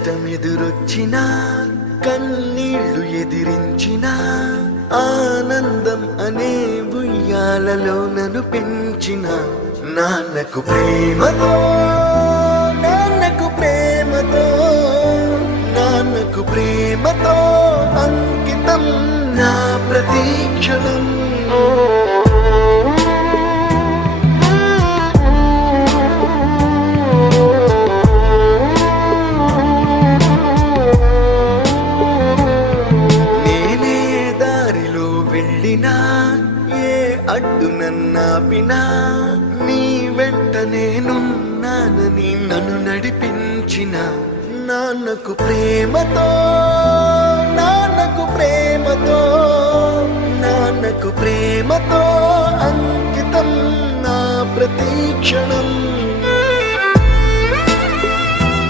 కష్టమెదురొచ్చినా కన్నీళ్లు ఎదిరించినా ఆనందం అనే ఉయ్యాలలో నన్ను పెంచిన నాన్నకు ప్రేమతో నాన్నకు ప్రేమతో నాన్నకు ప్రేమతో అంకితం నా ప్రతీక్షణం. ఏ అడ్డు నన్నాపినా నీ వెంట నేనున్నానని నన్ను నడిపించిన నాన్నకు ప్రేమతో నాన్నకు ప్రేమతో నాన్నకు ప్రేమతో అంకితం నా ప్రతీక్షణం.